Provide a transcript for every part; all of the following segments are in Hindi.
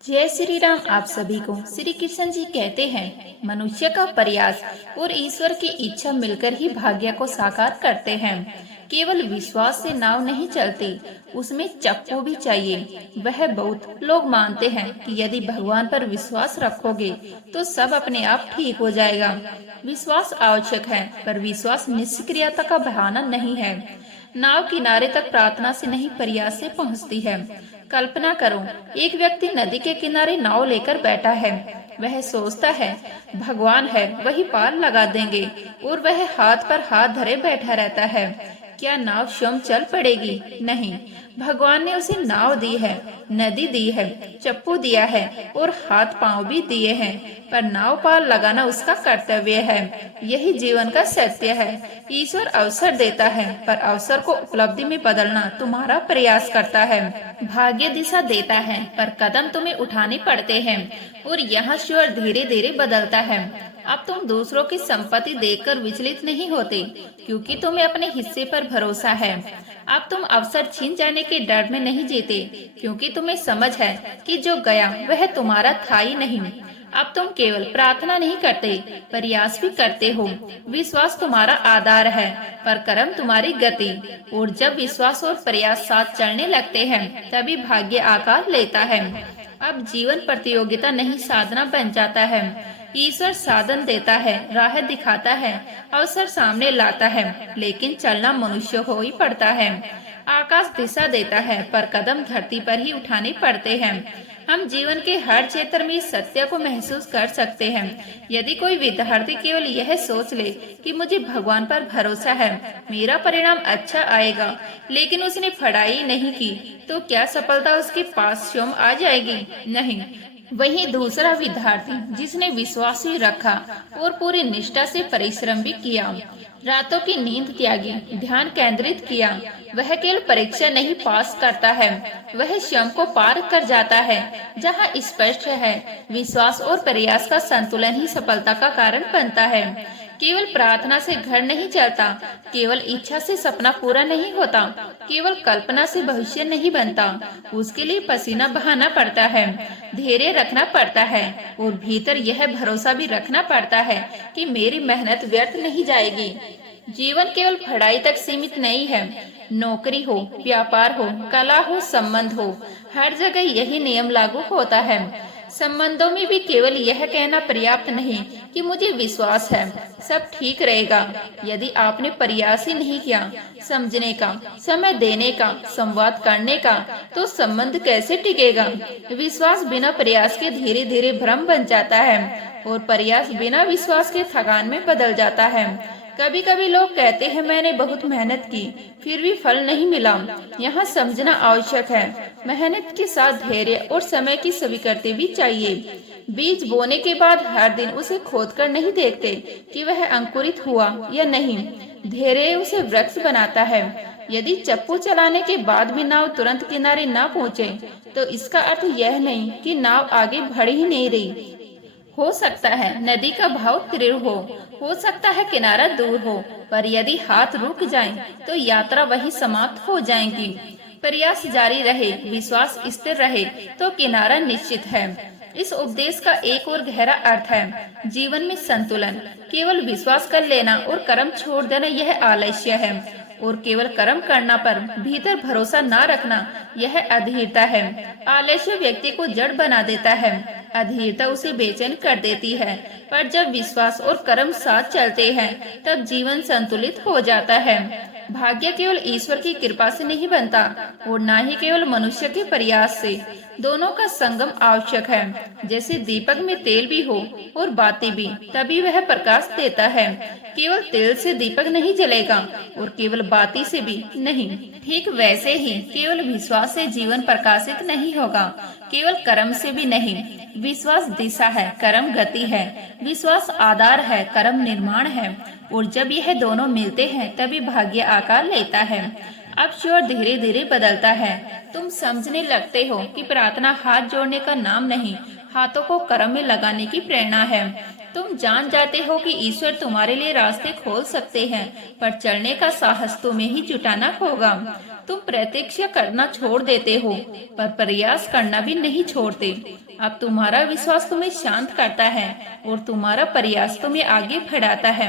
जय श्री राम। आप सभी को श्री कृष्ण जी कहते हैं, मनुष्य का प्रयास और ईश्वर की इच्छा मिलकर ही भाग्य को साकार करते हैं। केवल विश्वास से नाव नहीं चलती, उसमें चप्पू भी चाहिए। वह बहुत लोग मानते हैं कि यदि भगवान पर विश्वास रखोगे तो सब अपने आप ठीक हो जाएगा। विश्वास आवश्यक है, पर विश्वास निष्क्रियता का बहाना नहीं है। नाव किनारे तक प्रार्थना से नहीं, प्रयास से पहुंचती है। कल्पना करो, एक व्यक्ति नदी के किनारे नाव लेकर बैठा है। वह सोचता है भगवान है, वही पार लगा देंगे, और वह हाथ पर हाथ धरे बैठा रहता है। क्या नाव स्वयं चल पड़ेगी? नहीं, भगवान ने उसे नाव दी है, नदी दी है, चप्पू दिया है और हाथ पांव भी दिए हैं, पर नाव पार लगाना उसका कर्तव्य है। यही जीवन का सत्य है। ईश्वर अवसर देता है, पर अवसर को उपलब्धि में बदलना तुम्हारा प्रयास करता है। भाग्य दिशा देता है, पर कदम तुम्हें उठाने पड़ते हैं, और यह स्वर धीरे धीरे बदलता है। अब तुम दूसरों की संपत्ति देखकर विचलित नहीं होते, क्योंकि तुम्हें अपने हिस्से पर भरोसा है। अब तुम अवसर छीन जाने के डर में नहीं जीते, क्योंकि तुम्हें समझ है कि जो गया वह तुम्हारा था ही नहीं। अब तुम केवल प्रार्थना नहीं करते, प्रयास भी करते हो। विश्वास तुम्हारा आधार है, पर कर्म तुम्हारी गति। और जब विश्वास और प्रयास साथ चलने लगते हैं, तभी भाग्य आकार लेता है। अब जीवन प्रतियोगिता नहीं, साधना बन जाता है। ईश्वर साधन देता है, राह दिखाता है, अवसर सामने लाता है, लेकिन चलना मनुष्य को ही पड़ता है। आकाश दिशा देता है, पर कदम धरती पर ही उठाने पड़ते हैं। हम जीवन के हर क्षेत्र में इस सत्य को महसूस कर सकते हैं। यदि कोई विद्यार्थी केवल यह सोच ले कि मुझे भगवान पर भरोसा है, मेरा परिणाम अच्छा आएगा, लेकिन उसने पढ़ाई नहीं की, तो क्या सफलता उसके पास स्वयं आ जाएगी? नहीं। वही दूसरा विद्यार्थी जिसने विश्वास ही रखा और पूरी निष्ठा से परिश्रम भी किया, रातों की नींद त्यागी, ध्यान केंद्रित किया, वह केवल परीक्षा नहीं पास करता है, वह स्वयं को पार कर जाता है। जहाँ स्पष्ट है, विश्वास और प्रयास का संतुलन ही सफलता का कारण बनता है। केवल प्रार्थना से घर नहीं चलता, केवल इच्छा से सपना पूरा नहीं होता, केवल कल्पना से भविष्य नहीं बनता। उसके लिए पसीना बहाना पड़ता है, धैर्य रखना पड़ता है, और भीतर यह भरोसा भी रखना पड़ता है कि मेरी मेहनत व्यर्थ नहीं जाएगी। जीवन केवल पढ़ाई तक सीमित नहीं है। नौकरी हो, व्यापार हो, कला हो, संबंध हो, हर जगह यही नियम लागू होता है। संबंधों में भी केवल यह कहना पर्याप्त नहीं कि मुझे विश्वास है, सब ठीक रहेगा। यदि आपने प्रयास ही नहीं किया, समझने का, समय देने का, संवाद करने का, तो संबंध कैसे टिकेगा? विश्वास बिना प्रयास के धीरे धीरे भ्रम बन जाता है, और प्रयास बिना विश्वास के थकान में बदल जाता है। कभी कभी लोग कहते हैं मैंने बहुत मेहनत की, फिर भी फल नहीं मिला। यहाँ समझना आवश्यक है, मेहनत के साथ धैर्य और समय की स्वीकृति भी चाहिए। बीज बोने के बाद हर दिन उसे खोदकर नहीं देखते कि वह अंकुरित हुआ या नहीं। धैर्य उसे वृक्ष बनाता है। यदि चप्पू चलाने के बाद भी नाव तुरंत किनारे न पहुँचे, तो इसका अर्थ यह नहीं कि नाव आगे बढ़ ही नहीं रही। हो सकता है नदी का बहाव तीव्र हो सकता है किनारा दूर हो, पर यदि हाथ रुक जाएं, तो यात्रा वही समाप्त हो जाएगी। प्रयास जारी रहे, विश्वास स्थिर रहे, तो किनारा निश्चित है। इस उपदेश का एक और गहरा अर्थ है जीवन में संतुलन। केवल विश्वास कर लेना और कर्म छोड़ देना यह आलस्य है, और केवल कर्म करना पर भीतर भरोसा न रखना यह अधीरता है। आलस्य व्यक्ति को जड़ बना देता है, अधीरता उसे बेचैन कर देती है। पर जब विश्वास और कर्म साथ चलते हैं, तब जीवन संतुलित हो जाता है। भाग्य केवल ईश्वर की कृपा से नहीं बनता, और न ही केवल मनुष्य के प्रयास से। दोनों का संगम आवश्यक है। जैसे दीपक में तेल भी हो और बाती भी, तभी वह प्रकाश देता है। केवल तेल से दीपक नहीं जलेगा, और केवल बाती से भी नहीं। ठीक वैसे ही केवल विश्वास से जीवन प्रकाशित नहीं होगा, केवल कर्म से भी नहीं। विश्वास दिशा है, कर्म गति है। विश्वास आधार है, कर्म निर्माण है, और जब यह दोनों मिलते हैं, तभी भाग्य आकार लेता है। अब स्वर धीरे धीरे बदलता है। तुम समझने लगते हो कि प्रार्थना हाथ जोड़ने का नाम नहीं, हाथों को कर्म में लगाने की प्रेरणा है। तुम जान जाते हो कि ईश्वर तुम्हारे लिए रास्ते खोल सकते हैं, पर चलने का साहस तुम्हें ही जुटाना होगा। तुम प्रतीक्षा करना छोड़ देते हो, पर प्रयास करना भी नहीं छोड़ते। अब तुम्हारा विश्वास तुम्हें शांत करता है और तुम्हारा प्रयास तुम्हें आगे बढ़ाता है।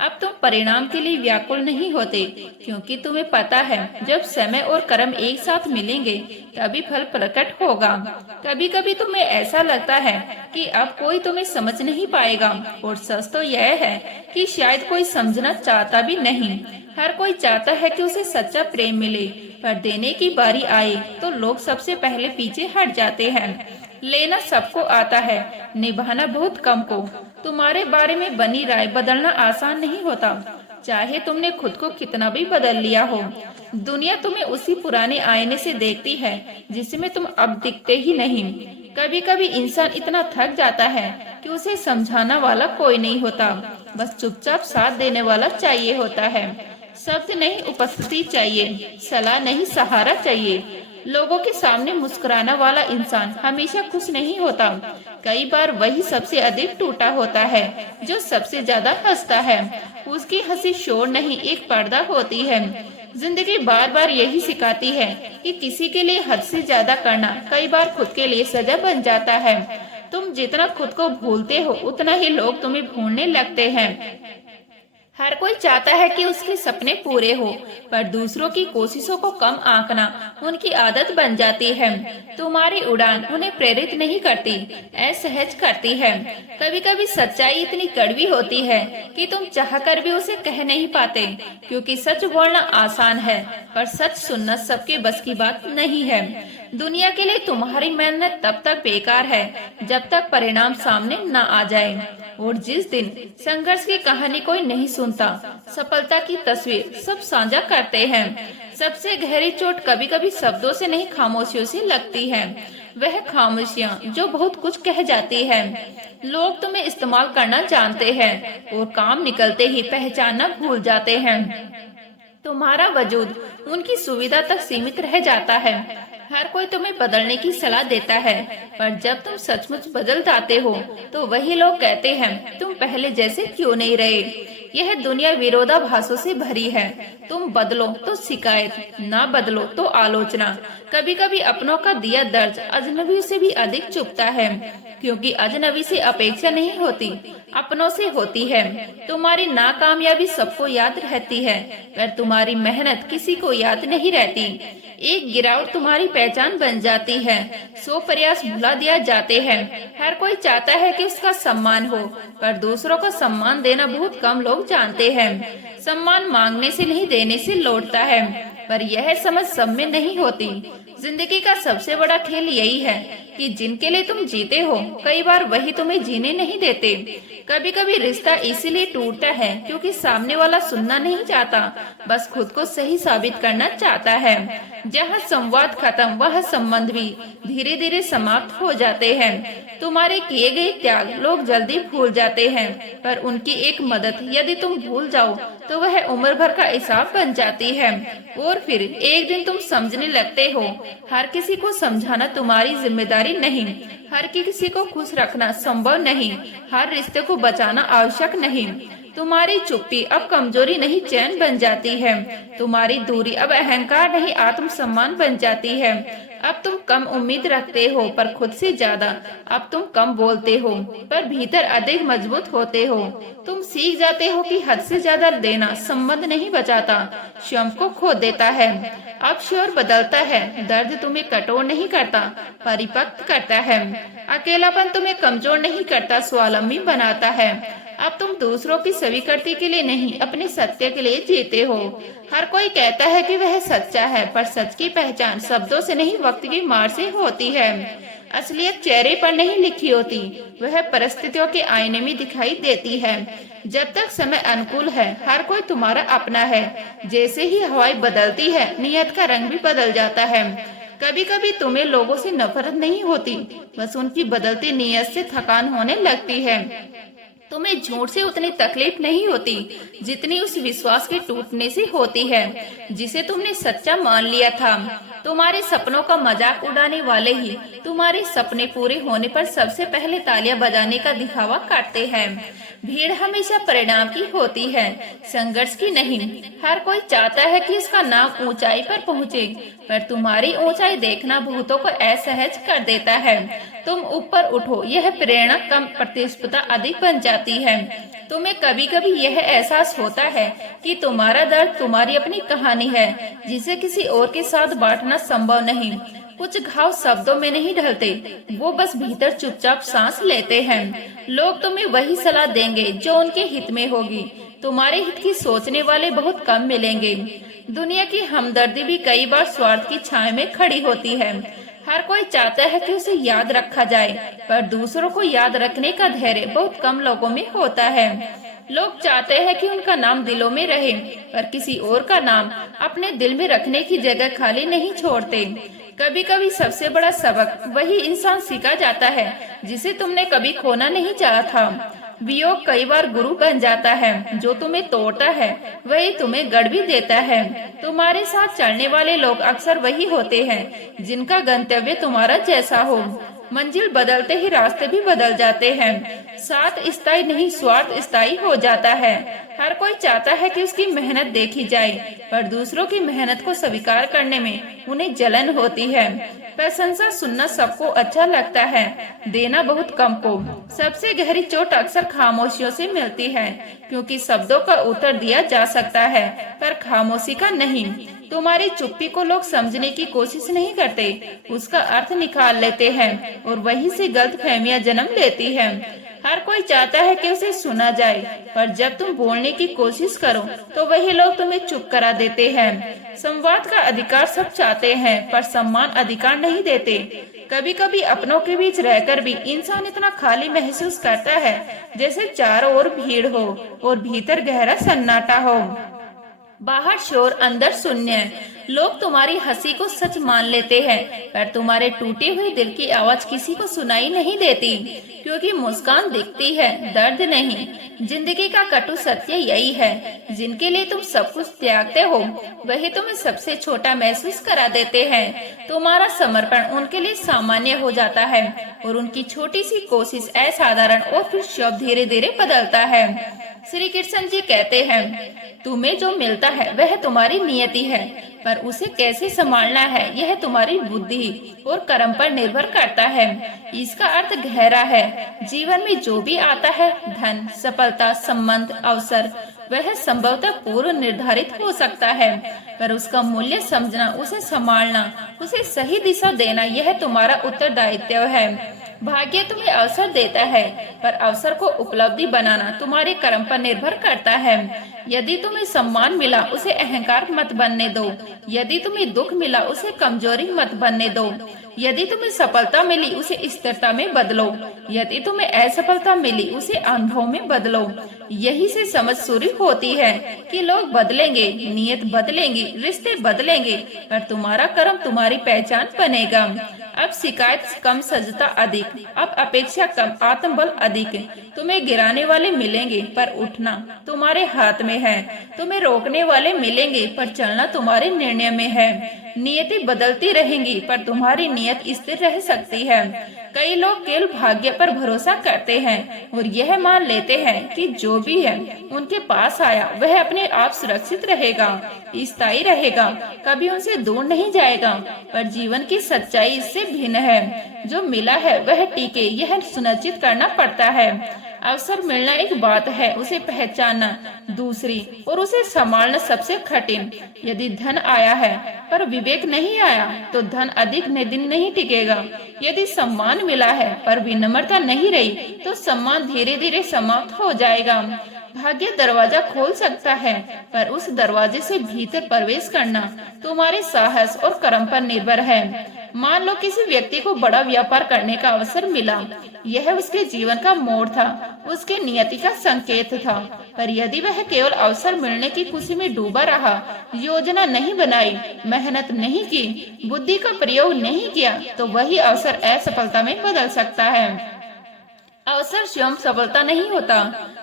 अब तुम परिणाम के लिए व्याकुल नहीं होते, क्योंकि तुम्हें पता है जब समय और कर्म एक साथ मिलेंगे तभी फल प्रकट होगा। कभी कभी तुम्हें ऐसा लगता है कि अब कोई तुम्हें समझ नहीं पाएगा, और सच तो यह है कि शायद कोई समझना चाहता भी नहीं। हर कोई चाहता है कि उसे सच्चा प्रेम मिले, पर देने की बारी आए तो लोग सबसे पहले पीछे हट जाते हैं। लेना सबको आता है, निभाना बहुत कम को। तुम्हारे बारे में बनी राय बदलना आसान नहीं होता, चाहे तुमने खुद को कितना भी बदल लिया हो। दुनिया तुम्हें उसी पुराने आईने से देखती है जिसमें तुम अब दिखते ही नहीं। कभी कभी इंसान इतना थक जाता है कि उसे समझाना वाला कोई नहीं होता, बस चुपचाप साथ देने वाला चाहिए होता है। शब्द नहीं, उपस्थिति चाहिए, सलाह नहीं, सहारा चाहिए। लोगों के सामने मुस्कुराना वाला इंसान हमेशा खुश नहीं होता। कई बार वही सबसे अधिक टूटा होता है जो सबसे ज्यादा हंसता है। उसकी हंसी शोर नहीं, एक पर्दा होती है। जिंदगी बार बार यही सिखाती है कि किसी के लिए हद से ज्यादा करना कई बार खुद के लिए सजा बन जाता है। तुम जितना खुद को भूलते हो उतना ही लोग तुम्हें भूलने लगते हैं। हर कोई चाहता है कि उसके सपने पूरे हो, पर दूसरों की कोशिशों को कम आंकना उनकी आदत बन जाती है। तुम्हारी उड़ान उन्हें प्रेरित नहीं करती, असहज करती है। कभी कभी सच्चाई इतनी कड़वी होती है कि तुम चाहकर भी उसे कह नहीं पाते, क्योंकि सच बोलना आसान है, पर सच सुनना सबके बस की बात नहीं है। दुनिया के लिए तुम्हारी मेहनत तब तक बेकार है जब तक परिणाम सामने न आ जाए। और जिस दिन संघर्ष की कहानी कोई नहीं सुनता, सफलता की तस्वीर सब साझा करते हैं। सबसे गहरी चोट कभी कभी शब्दों से नहीं, खामोशियों से लगती है। वह खामोशियाँ जो बहुत कुछ कह जाती है। लोग तुम्हें इस्तेमाल करना जानते हैं और काम निकलते ही पहचानना भूल जाते हैं। तुम्हारा वजूद उनकी सुविधा तक सीमित रह जाता है। हर कोई तुम्हें बदलने की सलाह देता है, पर जब तुम सचमुच बदल जाते हो तो वही लोग कहते हैं तुम पहले जैसे क्यों नहीं रहे। यह दुनिया विरोधाभासों से भरी है। तुम बदलो तो शिकायत, ना बदलो तो आलोचना। कभी कभी अपनों का दिया दर्द अजनबियों से भी अधिक चुभता है, क्योंकि अजनबी से अपेक्षा नहीं होती, अपनों से होती है। तुम्हारी नाकामयाबी सबको याद रहती है, पर तुम्हारी मेहनत किसी को याद नहीं रहती। एक गिरावट तुम्हारी पहचान बन जाती है, 100 प्रयास भुला दिया जाते हैं। हर कोई चाहता है कि उसका सम्मान हो, पर दूसरों को सम्मान देना बहुत कम लोग जानते हैं। सम्मान मांगने से नहीं, देने से लौटता है, पर यह समझ सब में नहीं होती। जिंदगी का सबसे बड़ा खेल यही है कि जिनके लिए तुम जीते हो कई बार वही तुम्हें जीने नहीं देते। कभी कभी रिश्ता इसीलिए टूटता है क्योंकि सामने वाला सुनना नहीं चाहता, बस खुद को सही साबित करना चाहता है। जहाँ संवाद खत्म वह संबंध भी धीरे धीरे समाप्त हो जाते हैं। तुम्हारे किए गए त्याग लोग जल्दी भूल जाते हैं, पर उनकी एक मदद यदि तुम भूल जाओ तो वह उम्र भर का हिसाब बन जाती है। और फिर एक दिन तुम समझने लगते हो हर किसी को समझाना तुम्हारी जिम्मेदारी नहीं, हर किसी को खुश रखना संभव नहीं, हर रिश्ते को बचाना आवश्यक नहीं। तुम्हारी चुप्पी अब कमजोरी नहीं, चैन बन जाती है। तुम्हारी दूरी अब अहंकार नहीं, आत्मसम्मान बन जाती है। अब तुम कम उम्मीद रखते हो पर खुद से ज्यादा। अब तुम कम बोलते हो पर भीतर अधिक मजबूत होते हो। तुम सीख जाते हो कि हद से ज्यादा देना संबंध नहीं बचाता, स्वयं को खो देता है। अब शोर बदलता है, दर्द तुम्हें कठोर नहीं करता, परिपक्व करता है। अकेलापन तुम्हें कमजोर नहीं करता, स्वावलंबी बनाता है। अब तुम दूसरों की स्वीकृति के लिए नहीं, अपने सत्य के लिए जीते हो। हर कोई कहता है कि वह सच्चा है, पर सच की पहचान शब्दों से नहीं, वक्त की मार से होती है। असलियत चेहरे पर नहीं लिखी होती, वह परिस्थितियों के आईने में दिखाई देती है। जब तक समय अनुकूल है हर कोई तुम्हारा अपना है। जैसे ही हवाएं बदलती है नियत का रंग भी बदल जाता है। कभी कभी तुम्हें लोगों से नफरत नहीं होती, बस उनकी बदलती नीयत से थकान होने लगती है। तुम्हें झूठ से उतनी तकलीफ नहीं होती जितनी उस विश्वास के टूटने से होती है जिसे तुमने सच्चा मान लिया था। तुम्हारे सपनों का मजाक उड़ाने वाले ही तुम्हारे सपने पूरे होने पर सबसे पहले तालियां बजाने का दिखावा करते हैं। भीड़ हमेशा परिणाम की होती है, संघर्ष की नहीं। हर कोई चाहता है कि उसका नाम ऊंचाई पर पहुंचे, पर तुम्हारी ऊंचाई देखना बहुतों को असहज कर देता है। तुम ऊपर उठो, यह प्रेरणा कम, प्रतिस्पर्धा अधिक बन जाती है। तुम्हें कभी कभी यह एहसास होता है कि तुम्हारा दर्द तुम्हारी अपनी कहानी है जिसे किसी और के साथ बांटना संभव नहीं। कुछ घाव शब्दों में नहीं ढलते, वो बस भीतर चुपचाप सांस लेते हैं। लोग तुम्हें वही सलाह देंगे जो उनके हित में होगी। तुम्हारे हित की सोचने वाले बहुत कम मिलेंगे। दुनिया की हमदर्दी भी कई बार स्वार्थ की छाया में खड़ी होती है। हर कोई चाहता है कि उसे याद रखा जाए, पर दूसरों को याद रखने का धैर्य बहुत कम लोगों में होता है। लोग चाहते हैं कि उनका नाम दिलों में रहे, पर किसी और का नाम अपने दिल में रखने की जगह खाली नहीं छोड़ते। कभी कभी सबसे बड़ा सबक वही इंसान सीखा जाता है जिसे तुमने कभी खोना नहीं चाहा था। वियोग कई बार गुरु बन जाता है, जो तुम्हें तोड़ता है वही तुम्हें गढ़ भी देता है। तुम्हारे साथ चलने वाले लोग अक्सर वही होते हैं जिनका गंतव्य तुम्हारा जैसा हो। मंजिल बदलते ही रास्ते भी बदल जाते हैं। साथ स्थायी नहीं, स्वार्थ स्थायी हो जाता है। हर कोई चाहता है कि उसकी मेहनत देखी जाए, पर दूसरों की मेहनत को स्वीकार करने में उन्हें जलन होती है। प्रशंसा सुनना सबको अच्छा लगता है, देना बहुत कम को। सबसे गहरी चोट अक्सर खामोशियों से मिलती है, क्योंकि शब्दों का उत्तर दिया जा सकता है पर खामोशी का नहीं। तुम्हारी चुप्पी को लोग समझने की कोशिश नहीं करते, उसका अर्थ निकाल लेते हैं और वहीं से गलतफहमियां जन्म लेती हैं। हर कोई चाहता है कि उसे सुना जाए, पर जब तुम बोलने की कोशिश करो तो वही लोग तुम्हें चुप करा देते हैं। संवाद का अधिकार सब चाहते हैं, पर सम्मान अधिकार नहीं देते। कभी कभी अपनों के बीच रहकर भी इंसान इतना खाली महसूस करता है जैसे चारों ओर भीड़ हो और भीतर गहरा सन्नाटा हो। बाहर शोर, अंदर शून्य। लोग तुम्हारी हंसी को सच मान लेते हैं, पर तुम्हारे टूटे हुए दिल की आवाज किसी को सुनाई नहीं देती, क्योंकि मुस्कान दिखती है, दर्द नहीं। जिंदगी का कटु सत्य यही है, जिनके लिए तुम सब कुछ त्यागते हो वही तुम्हें सबसे छोटा महसूस करा देते हैं। तुम्हारा समर्पण उनके लिए सामान्य हो जाता है और उनकी छोटी सी कोशिश असाधारण और फिर शब्द धीरे धीरे बदलता है। श्री कृष्ण जी कहते हैं, तुम्हें जो मिलता है वह तुम्हारी नियति है, पर उसे कैसे संभालना है यह तुम्हारी बुद्धि और कर्म पर निर्भर करता है। इसका अर्थ गहरा है। जीवन में जो भी आता है, धन, सफलता, संबंध, अवसर, वह संभवतः पूर्व निर्धारित हो सकता है, पर उसका मूल्य समझना, उसे संभालना, उसे सही दिशा देना, यह तुम्हारा उत्तरदायित्व है। भाग्य तुम्हें अवसर देता है, पर अवसर को उपलब्धि बनाना तुम्हारे कर्म पर निर्भर करता है। यदि तुम्हें सम्मान मिला, उसे अहंकार मत बनने दो। यदि तुम्हें दुख मिला, उसे कमजोरी मत बनने दो। यदि तुम्हें सफलता मिली, उसे स्थिरता में बदलो। यदि तुम्हें असफलता मिली, उसे अनुभव में बदलो। यही से समझ शुरू होती है कि लोग बदलेंगे, नियत बदलेंगी, रिश्ते बदलेंगे, पर तुम्हारा कर्म तुम्हारी पहचान बनेगा। अब शिकायत कम, सजता अधिक। अब अपेक्षा कम, आत्मबल अधिक। तुम्हें गिराने वाले मिलेंगे, पर उठना तुम्हारे हाथ में है। तुम्हें रोकने वाले मिलेंगे, पर चलना तुम्हारे निर्णय में है। नियतें बदलती रहेंगी, पर तुम्हारी नियत स्थिर रह सकती है। कई लोग केवल भाग्य पर भरोसा करते हैं और यह मान लेते हैं कि जो भी है उनके पास आया वह अपने आप सुरक्षित रहेगा, स्थायी रहेगा, कभी उनसे दूर नहीं जाएगा। पर जीवन की सच्चाई इससे भिन्न है। जो मिला है वह टिके, यह सुनिश्चित करना पड़ता है। अवसर मिलना एक बात है, उसे पहचानना दूसरी, और उसे संभालना सबसे कठिन। यदि धन आया है पर विवेक नहीं आया तो धन अधिक दिन नहीं टिकेगा। यदि सम्मान मिला है पर विनम्रता नहीं रही तो सम्मान धीरे धीरे समाप्त हो जाएगा। भाग्य दरवाजा खोल सकता है, पर उस दरवाजे से भीतर प्रवेश करना तुम्हारे साहस और कर्म पर निर्भर है। मान लो किसी व्यक्ति को बड़ा व्यापार करने का अवसर मिला। यह उसके जीवन का मोड़ था, उसके नियति का संकेत था। पर यदि वह केवल अवसर मिलने की खुशी में डूबा रहा, योजना नहीं बनाई, मेहनत नहीं की, बुद्धि का प्रयोग नहीं किया, तो वही अवसर असफलता में बदल सकता है। अवसर स्वयं सफलता नहीं होता,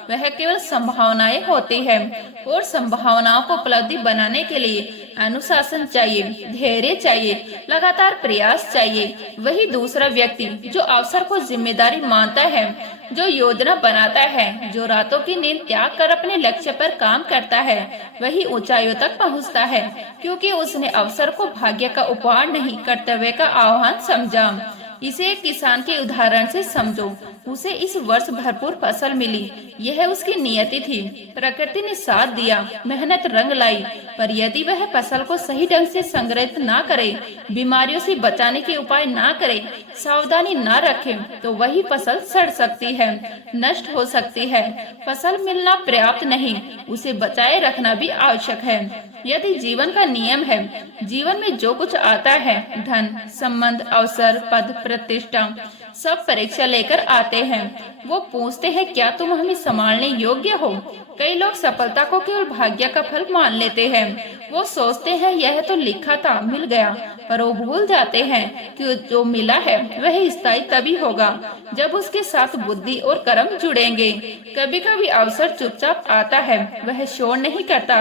वह केवल संभावनाएं होती है। और संभावनाओं को उपलब्धि बनाने के लिए अनुशासन चाहिए, धैर्य चाहिए, लगातार प्रयास चाहिए। वही दूसरा व्यक्ति जो अवसर को जिम्मेदारी मानता है, जो योजना बनाता है, जो रातों की नींद त्याग कर अपने लक्ष्य पर काम करता है, वही ऊंचाइयों तक पहुंचता है, क्योंकि उसने अवसर को भाग्य का उपहार नहीं, कर्तव्य का आह्वान समझा। इसे एक किसान के उदाहरण से समझो। उसे इस वर्ष भरपूर फसल मिली, यह उसकी नियति थी। प्रकृति ने साथ दिया, मेहनत रंग लाई, पर यदि वह फसल को सही ढंग से संग्रहित ना करे, बीमारियों से बचाने के उपाय ना करे, सावधानी ना रखे, तो वही फसल सड़ सकती है, नष्ट हो सकती है। फसल मिलना पर्याप्त नहीं, उसे बचाए रखना भी आवश्यक है। यदि जीवन का नियम है, जीवन में जो कुछ आता है, धन, संबंध, अवसर, पद, प्रतिष्ठा, सब परीक्षा लेकर आते हैं। वो पूछते हैं क्या तुम हमें संभालने योग्य हो। कई लोग सफलता को केवल भाग्य का फल मान लेते हैं। वो सोचते हैं यह तो लिखा था, मिल गया, पर वो भूल जाते हैं कि जो मिला है वह स्थायी तभी होगा जब उसके साथ बुद्धि और कर्म जुड़ेंगे। कभी कभी अवसर चुपचाप आता है, वह शोर नहीं करता,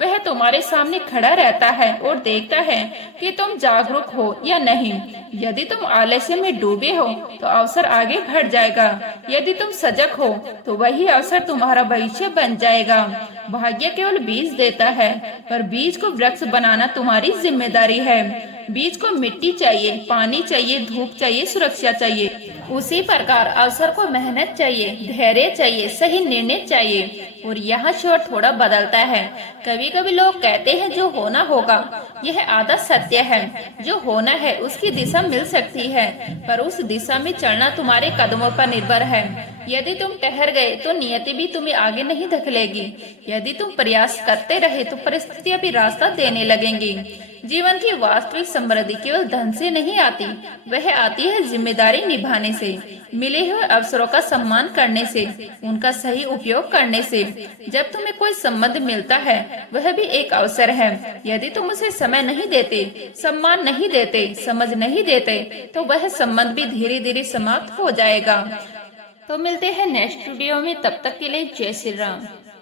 वह तुम्हारे सामने खड़ा रहता है और देखता है कि तुम जागरूक हो या नहीं। यदि तुम आलस्य में डूबे हो तो अवसर आगे बढ़ जाएगा, यदि तुम सजग हो तो वही अवसर तुम्हारा भविष्य बन जाएगा। भाग्य केवल बीज देता है, पर बीज को वृक्ष बनाना तुम्हारी जिम्मेदारी है। बीज को मिट्टी चाहिए, पानी चाहिए, धूप चाहिए, सुरक्षा चाहिए। उसी प्रकार अवसर को मेहनत चाहिए, धैर्य चाहिए, सही निर्णय चाहिए। और यह शोर थोड़ा बदलता है। कभी कभी लोग कहते हैं जो होना होगा, यह आधा सत्य है। जो होना है उसकी दिशा मिल सकती है, पर उस दिशा में चलना तुम्हारे कदमों पर निर्भर है। यदि तुम ठहर गए तो नियति भी तुम्हें आगे नहीं धकेलेगी। यदि तुम प्रयास करते रहे तो परिस्थितियां भी रास्ता देने लगेंगी। जीवन की वास्तविक समृद्धि केवल धन से नहीं आती, वह आती है जिम्मेदारी निभाने से, मिले हुए अवसरों का सम्मान करने से, उनका सही उपयोग करने से। जब तुम्हें कोई संबंध मिलता है वह भी एक अवसर है। यदि तुम उसे समय नहीं देते, सम्मान नहीं देते, समझ नहीं देते, तो वह संबंध भी धीरे धीरे समाप्त हो जाएगा। तो मिलते हैं नेक्स्ट वीडियो में, तब तक के लिए जय श्री राम।